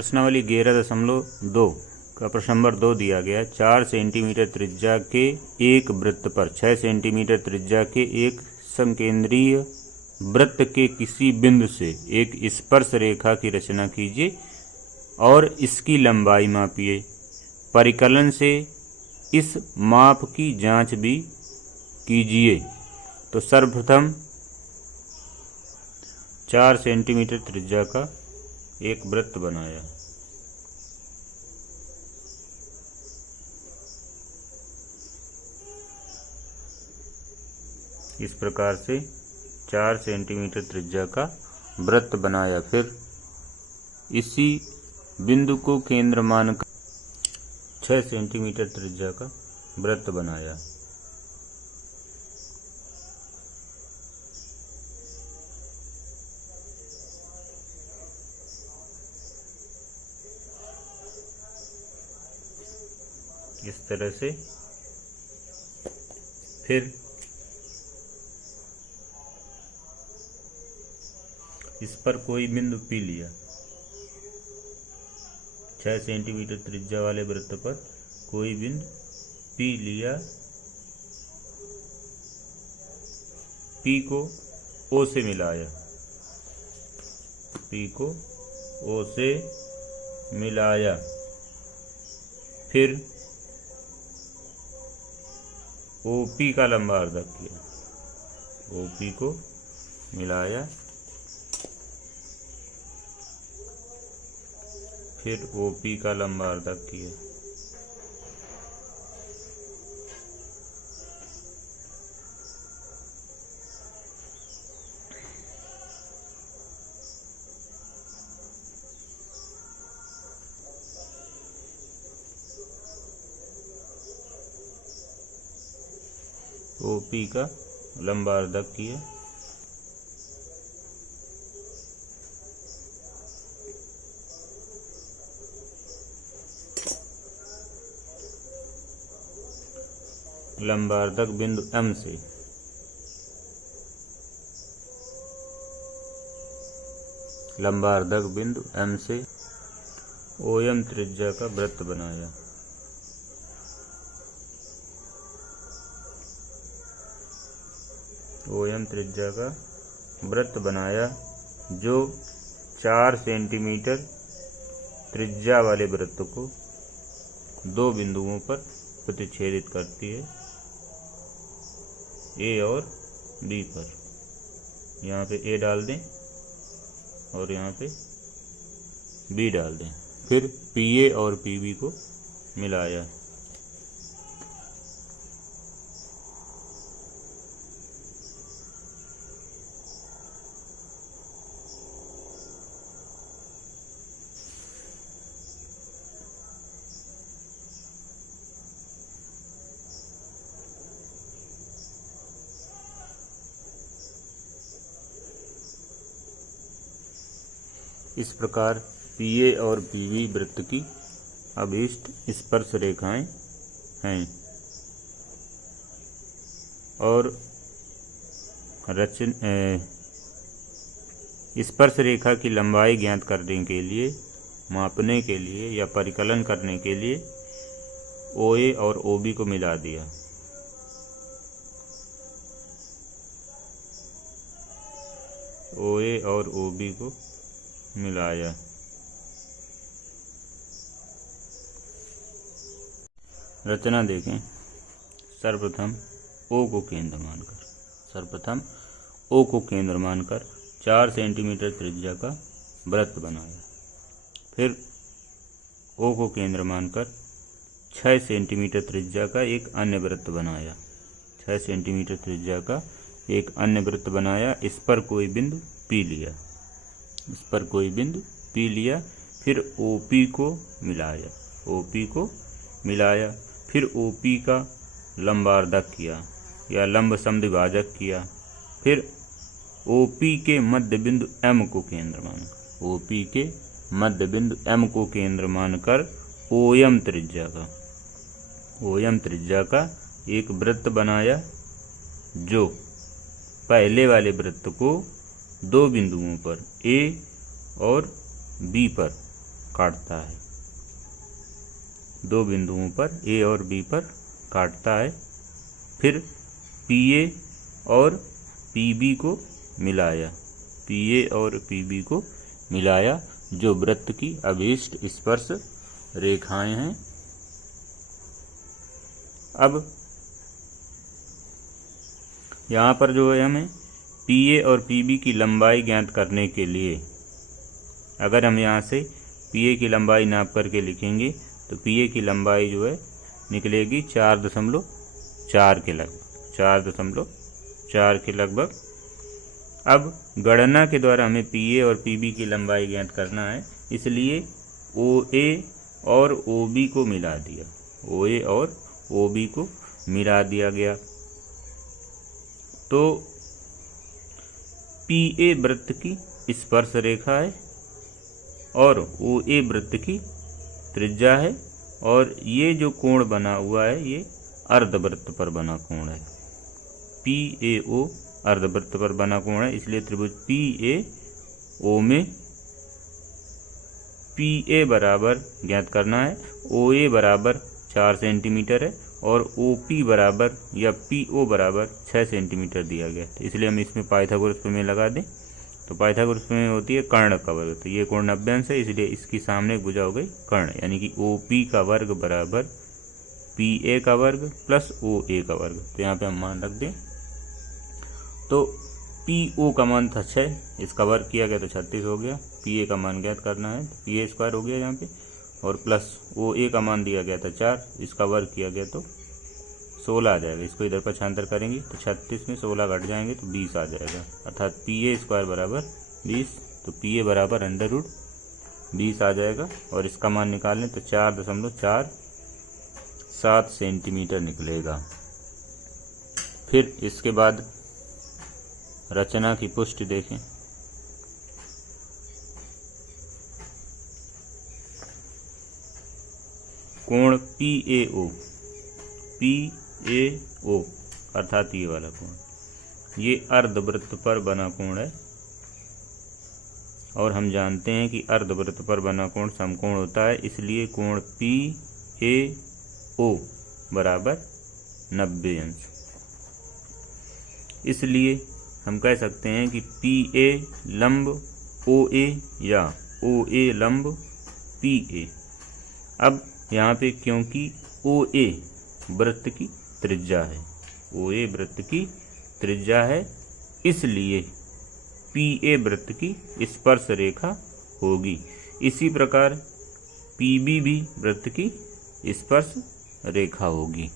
प्रश्नावली 11.2 का प्रश्न नंबर 2 दिया गया। 4 सेंटीमीटर त्रिज्या के एक वृत्त पर 6 सेंटीमीटर त्रिज्या के एक संकेंद्रीय वृत्त के किसी बिंदु से एक स्पर्श रेखा की रचना कीजिए और इसकी लंबाई मापिए। परिकलन से इस माप की जांच भी कीजिए। तो सर्वप्रथम 4 सेंटीमीटर त्रिज्या का एक वृत्त बनाया। इस प्रकार से 4 सेंटीमीटर त्रिज्या का वृत्त बनाया। फिर इसी बिंदु को केंद्र मानकर 6 सेंटीमीटर त्रिज्या का वृत्त बनाया। इस तरह से फिर इस पर कोई बिंदु P लिया। 6 सेंटीमीटर त्रिज्या वाले वृत्त पर कोई बिंदु P लिया। P को O से मिलाया। P को O से मिलाया। फिर OP का लंबार्धक किया। OP को मिलाया। फिर OP का लंबार्धक किया। OP का लंबार्धक किया। लंबार्धक बिंदु M से OM त्रिज्या का वृत्त बनाया। OM त्रिज्या का वृत्त बनाया जो 4 सेंटीमीटर त्रिज्या वाले वृत्त को 2 बिंदुओं पर प्रतिच्छेदित करती है, A और B पर। यहाँ पे A डाल दें और यहाँ पे B डाल दें। फिर PA और PB को मिलाया। इस प्रकार PA और PB वृत्त की अभीष्ट स्पर्श रेखाएं हैं और स्पर्श रेखा की लंबाई ज्ञात करने के लिए, मापने के लिए या परिकलन करने के लिए OA और OB को मिला दिया। OA और OB को मिलाया। रचना देखें। सर्वप्रथम O को केंद्र मानकर 4 सेंटीमीटर त्रिज्या का वृत्त बनाया। फिर O को केंद्र मानकर 6 सेंटीमीटर त्रिज्या का एक अन्य वृत्त बनाया। 6 सेंटीमीटर त्रिज्या का एक अन्य वृत्त बनाया। इस पर कोई बिंदु P लिया। फिर OP को मिलाया। फिर OP का लंबार्धक किया या लंब समद्विभाजक किया। फिर OP के मध्य बिंदु M को केंद्र मानकर OM त्रिज्या का एक वृत्त बनाया जो पहले वाले वृत्त को 2 बिंदुओं पर A और B पर काटता है, दो बिंदुओं पर ए और बी पर काटता है। फिर पीए और पीबी को मिलाया, पीए और पीबी को मिलाया, जो वृत्त की अभीष्ट स्पर्श रेखाएं हैं। अब यहाँ पर जो है हमें पीए और पीबी की लंबाई ज्ञात करने के लिए, अगर हम यहाँ से पीए की लंबाई नाप करके लिखेंगे तो पीए की लंबाई जो है निकलेगी 4.4 के लगभग, 4.4 के लगभग। अब गणना के द्वारा हमें पीए और पीबी की लंबाई ज्ञात करना है, इसलिए ओए और ओबी को मिला दिया, ओए और ओबी को मिला दिया गया। तो पीए वृत्त की स्पर्श रेखा है और ओए वृत्त की त्रिज्या है, और ये जो कोण बना हुआ है ये अर्धवृत्त पर बना कोण है। पीएओ अर्धवृत्त पर बना कोण है, इसलिए त्रिभुज पीएओ में पीए बराबर ज्ञात करना है, ओए बराबर 4 सेंटीमीटर है और ओपी बराबर या पीओ बराबर 6 सेंटीमीटर दिया गया है। इसलिए हम इसमें पाइथागोरस प्रमेय लगा दें, तो पाइथागोरस प्रमेय होती है कर्ण का वर्ग, तो ये कोण 90 अंश है, इसलिए इसकी सामने भुजा हो गई कर्ण, यानी कि ओपी का वर्ग बराबर पीए का वर्ग प्लस ओए का वर्ग। तो यहाँ पे हम मान रख दें, तो पीओ का मान था 6, इसका वर्ग किया गया तो 36 हो गया। पीए का मान ज्ञात करना है तो पीए स्क्वायर हो गया यहाँ पे, और प्लस ओए का मान दिया गया था 4, इसका वर्ग किया गया तो 16 आ जाएगा। इसको इधर पक्षांतर करेंगे तो 36 में 16 घट जाएंगे तो 20 आ जाएगा, अर्थात पीए स्क्वायर बराबर 20। तो पीए बराबर √20 आ जाएगा, और इसका मान निकालें तो 4.47 सेंटीमीटर निकलेगा। फिर इसके बाद रचना की पुष्टि देखें। कोण पीएओ, पीएओ अर्थात ये वाला कोण, ये अर्धवृत्त पर बना कोण है, और हम जानते हैं कि अर्धवृत्त पर बना कोण समकोण होता है, इसलिए कोण पीएओ बराबर 90 अंश। इसलिए हम कह सकते हैं कि पीए लंब ओए या ओए लंब पीए। अब यहाँ पे क्योंकि ओए वृत्त की त्रिज्या है, ओए वृत्त की त्रिज्या है, इसलिए पीए वृत्त की स्पर्श रेखा होगी। इसी प्रकार पीबी भी वृत्त की स्पर्श रेखा होगी।